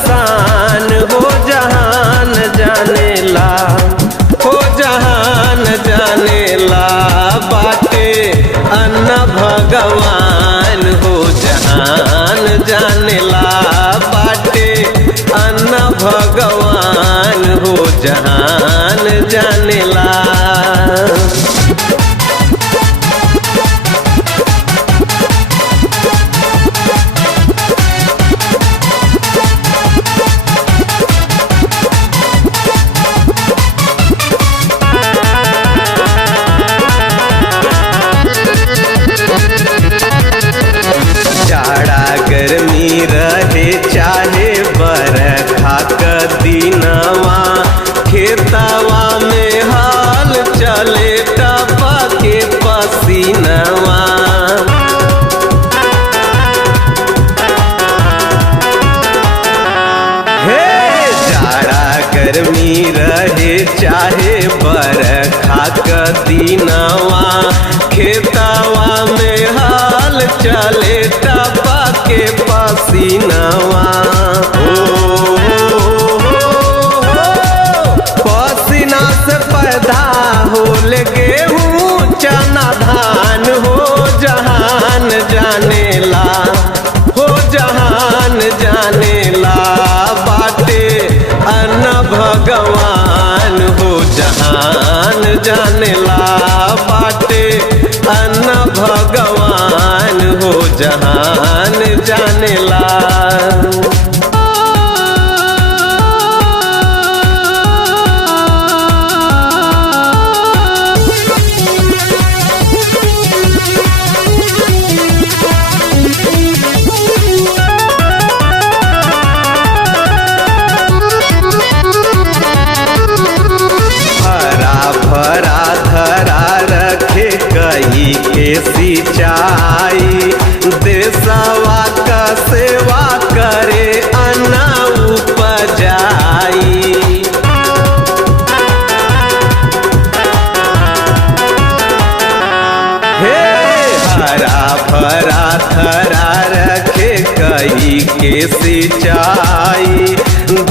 शान हो जहान जानेला, हो जहान जानेला बाटे अन्न भगवान हो जहान जानेला बाटे अन्न भगवान हो जहान जानेला। जाड़ा गर्मी रहे चाहे बरखा क दिनवा, खेतवा में हाल चले टपा के पसीनवा। हे जाड़ा गर्मी रहे चाहे बरखा क दिनवा, खेतवा में हाल चले टपा के पसीनवा। पसीना से पैदा होल गेहूं चना धान हो जहान जानेला, हो जहान जानेला बाटे अन्न भगवान हो जहान जानेला बाटे अन्न भगवान हो जहान जानेला। भरा धरा रखे कही के सिंचाई, देशवा का सेवा करे अन्न उपजाई। हे हरा भरा धरा रखे कही के सिंचाई,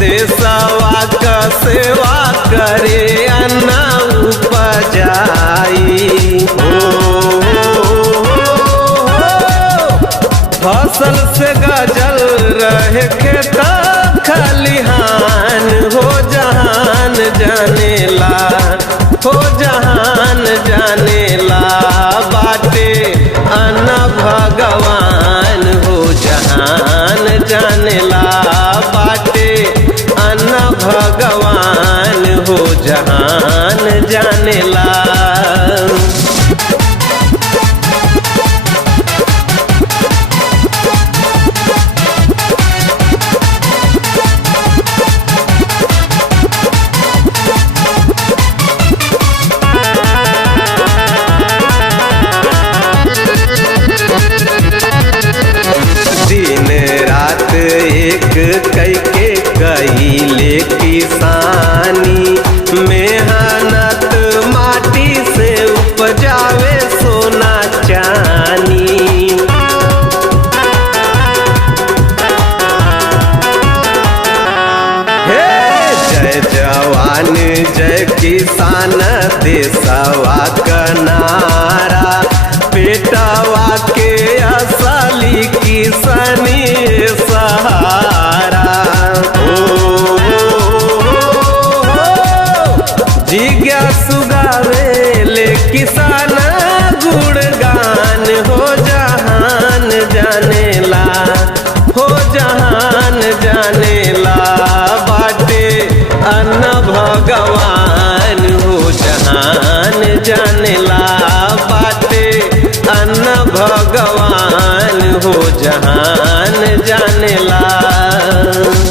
देशवा का सेवा करे अन्न उपजाई। फसल से गजल रहे खेता खलिहान हो जहान जानेला, हो जहान जानेला बाटे अन्न भगवान हो जहान जानेला बाटे अन्न भगवान हो जहान जानेला। दिन रात एक कई के कईले किसानी, मेहनत माटी से उपजावे सोना चानी। हे जय जवान जय किसान देशवा का नारा, बेटवा के असली किसानी सहारा। जिज्ञासु गावेले किसान गुणगान हो जहान जानेला, हो जहान जानेला बाटे अन्न भगवान हो जहान जानेला बाटे अन्न भगवान हो जहान जानेला।